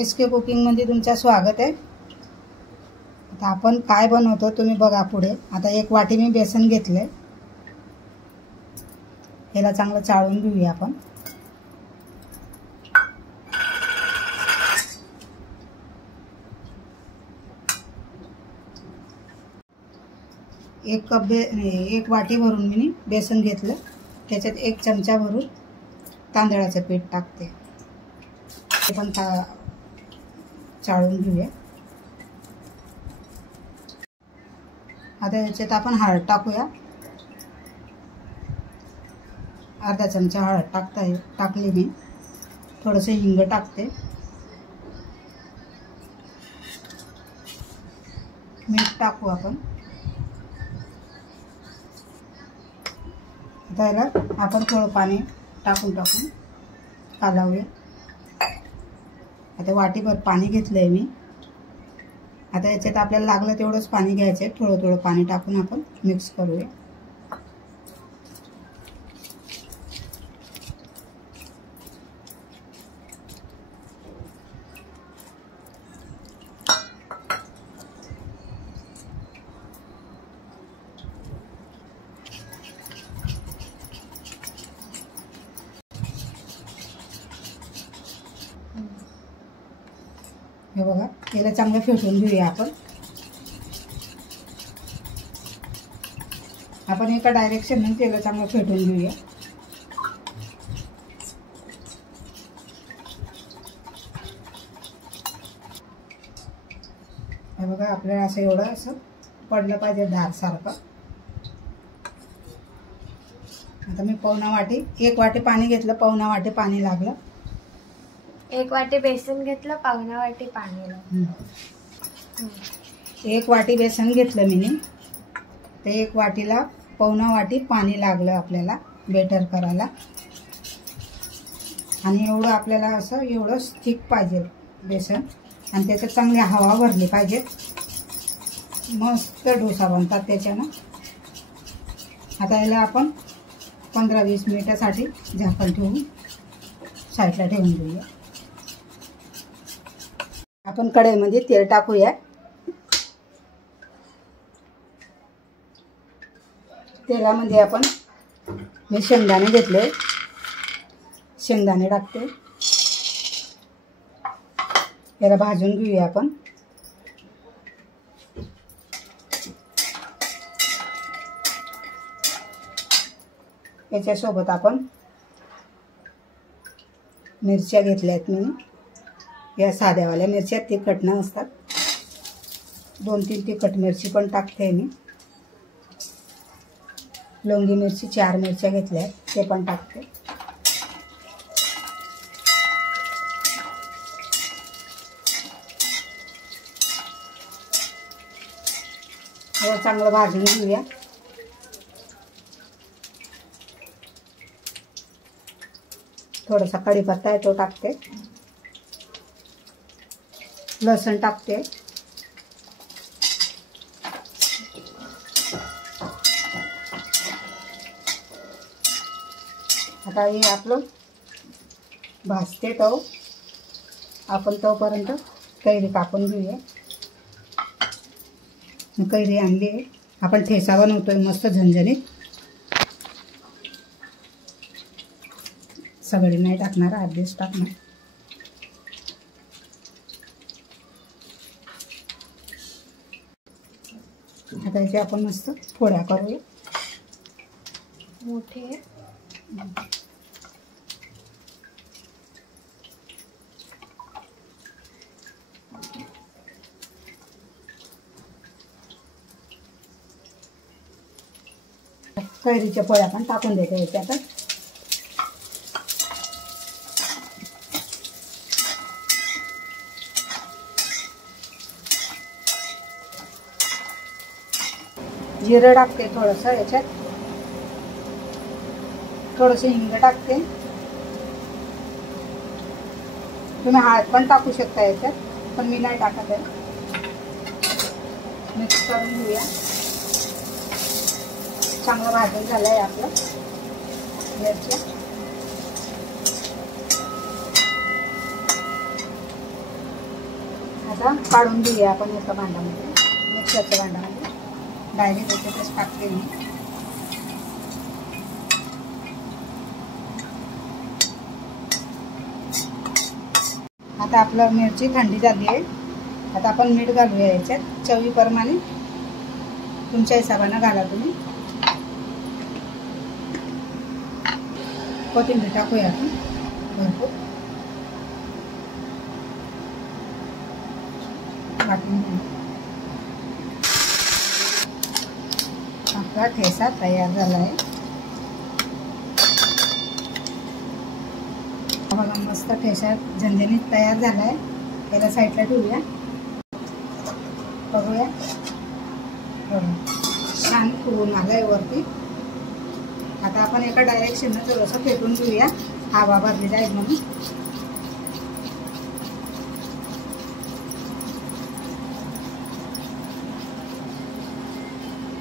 SK कुकिंगमध्ये तुमचं स्वागत आहे। आता आपण काय बनवतो तुम्ही बघा पुढे। आता एक वाटी मी बेसन घेतले, याला चांगलं चाळून घेऊया आपण। एक वाटी भरून मी बेसन घेतलं, त्याच्यात 1 चमचा भरून तांदळाचं पीठ टाकते, ते पण चाळून घेऊया। आता याच्यात आपण हळद टाकूया, अर्धा चमचा हळद टाकली मी। थोडंसं हिंग टाकते, मीठ टाकू आपण। आता याला आपण थोडं पाणी टाकून कालवूया। आता वाटीभर पाणी घेतलंय मी। आता याच्यात आपल्याला लागलं तेवढंच पाणी घ्यायचं आहे, थोडं थोडं पाणी टाकून आपण मिक्स करूया। हे बघा, याला चांगलं फेटून घेऊया आपण एका डायरेक्शनने त्याला चांगलं फेटून घेऊया। हे बघा, आपल्याला असं एवढं असं पडलं पाहिजे धार सारखं। आता मी पावणा वाटी, 1 वाटी पाणी घेतलं, पावणा वाटी पाणी लागलं। 1 वाटी बेसन घेतलं, पावणा वाटी पाणी लागलं। 1 वाटी बेसन घेतलं मी, ते 1 वाटीला पावणा वाटी पाणी लागलं आपल्याला बेटर करायला। आणि एवढं आपल्याला असं एवढं थिक पाहिजे बेसन, आणि त्याच्यात चांगली हवा भरली पाहिजे, मस्त डोसा बनतात त्याच्यानं। आता याला आपण 15-20 मिनिटासाठी झाकण ठेवून साईडला ठेवून देऊया। आपण कढईमध्ये तेल टाकूया। तेलामध्ये आपण मी शेंगदाणे घेतले, शेंगदाणे टाकते, याला भाजून घेऊया आपण। याच्यासोबत आपण मिरच्या घेतल्यात मी, या साध्यावाल्या मिरच्या, तिखट नसतात। 2-3 तिखट मिरची पण टाकते मी। लवंगी मिरची 4 मिरच्या घेतल्या, ते पण टाकते। हे चांगलं भाजून घेऊया। थोडासा कढीपत्ता आहे तो टाकते, लसूण टाकते, आता हे आपलं भाजते तो, आपण तोपर्यंत कैरी कापून घेऊया। कैरी आणली आहे, आपण ठेचा बनवतोय मस्त झणझणीत। सगळी नाही टाकणार, अर्धीच टाकणार। आता याचे आपण मस्त फोड्या करूया मोठे। कैरीच्या पोळ्या पण टाकून देते याच्यात। जिरं टाकते थोडंसं याच्यात, थोडंसं हिंग टाकते। तुम्ही हळद पण टाकू शकता याच्यात, पण मी नाही टाकत आहे। मिक्स करून घेऊया। चांगलं भाजून झालंय आपलं मिरच्या। आता काढून घेऊया आपण एका भांड्यामध्ये, मिक्सरच्या भांड्यामध्ये. डायरेक्ट याच्यातच टाकते मी. आता आपलं मिरची थंडी झाली आहे. आता आपण मीठ घालूया याच्यात चवीप्रमाणे, तुमच्या हिशोबानं घाला तुम्ही. कोथिंबीर टाकूया आपण भरपूर. आपला ठेचा तयार झाला आहे. बघा मस्त ठेचा झणझणीत तयार झाला आहे. त्याला साईडला ठेवूया. बघूया छान फुगून आलं आहे वरती. आता आपण एका डायरेक्शननं थोडंसं फेटून घेऊया, हवा भरली जाईल म्हणून.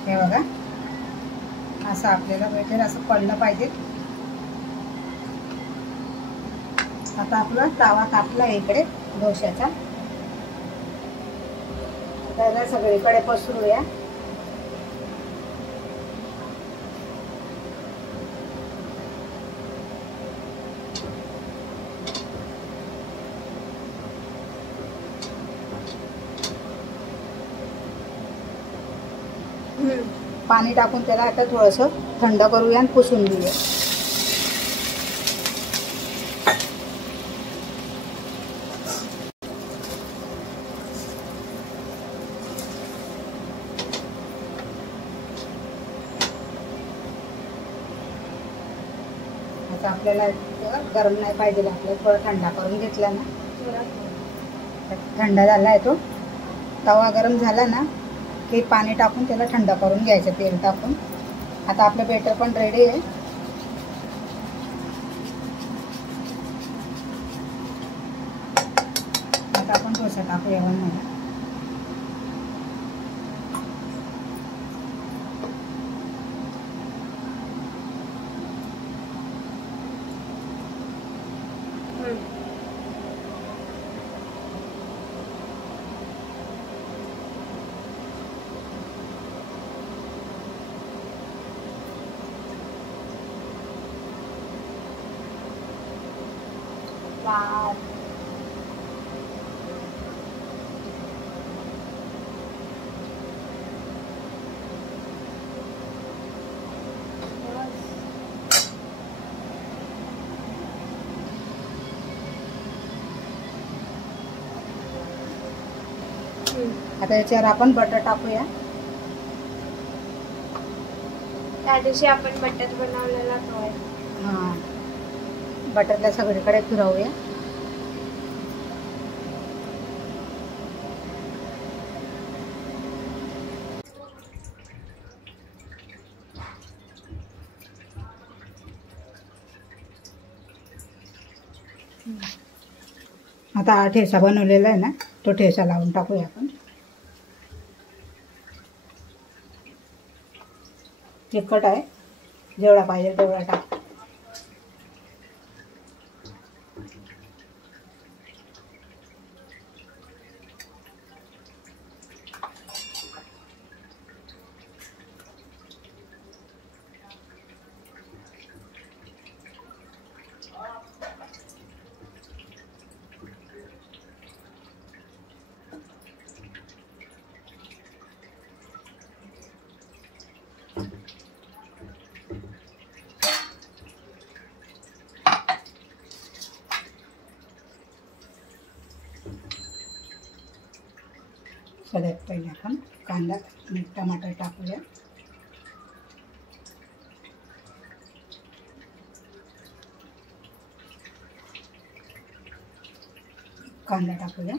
हे बघा असं आपल्याला भेटेल, असं पडलं पाहिजे. आता आपला तवा तापला इकडे डोश्याचा. त्याला सगळीकडे पसरूया. पाणी टाकून त्याला आता थोडंसं थंड करूया आणि पुसून घेऊया. आता आपल्याला गरम नाही पाहिजे, आपल्याला थोडा थंडा करून घेतला ना. थंड झाला आहे तो तवा. गरम झाला ना की पाणी टाकून त्याला थंड करून घ्यायचं, तेल टाकून. आता आपलं बेटर पण रेडी आहे. आता आपण डोसा टाकूया बनवायला. आता याच्यावर आपण बटर टाकूया. त्या दिवशी आपण बटर बनवलेला तो आहे. हां, बटरला सगळीकडे फिरवूया. आता हा ठेचा बनवलेला आहे ना, तो ठेचा लावून टाकूया आपण. तिखट आहे, जेवढा पाहिजे तेवढा टाक. सगळ्यात पहिले आपण कांदा आणि टमाटर टाकूया. कांदा टाकूया.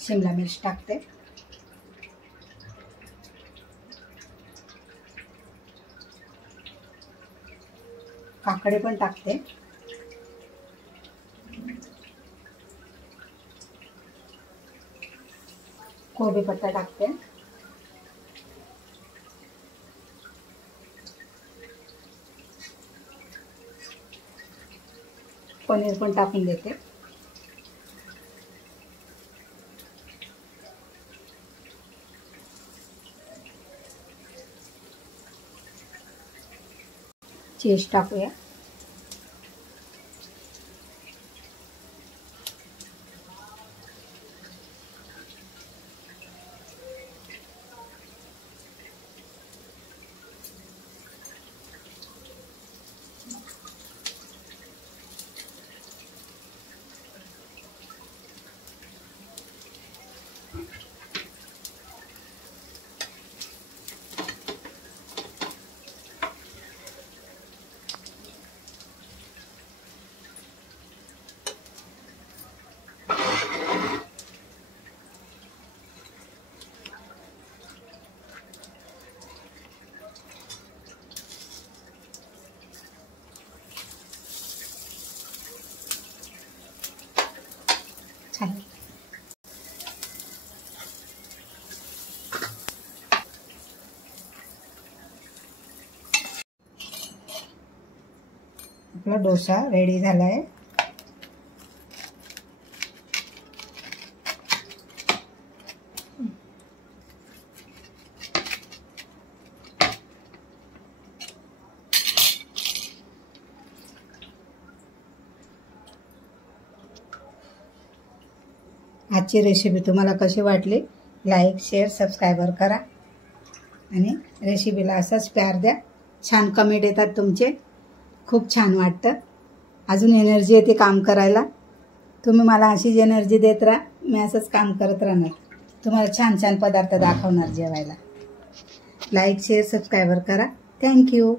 शिमला मिर्च टाकते. काकडे पण टाकते. कोबी पत्ता टाकते. पनीर पण टाकून देते. चीज टाकूया. छान. आपला डोसा रेडी झाला आहे. आजची रेसिपी तुम्हाला कशी वाटली? लाईक, शेअर, सबस्क्राईबर करा आणि रेसिपीला असाच प्यार द्या. छान कमेंट येतात तुमचे, खूप छान वाटतं. अजून एनर्जी येते काम करायला. तुम्ही मला अशीच एनर्जी देत राहा. मी असंच काम करत राहणार. तुम्हाला छान छान पदार्थ दाखवणार जेवायला. लाईक, शेअर, सबस्क्राईबर करा. थँक्यू.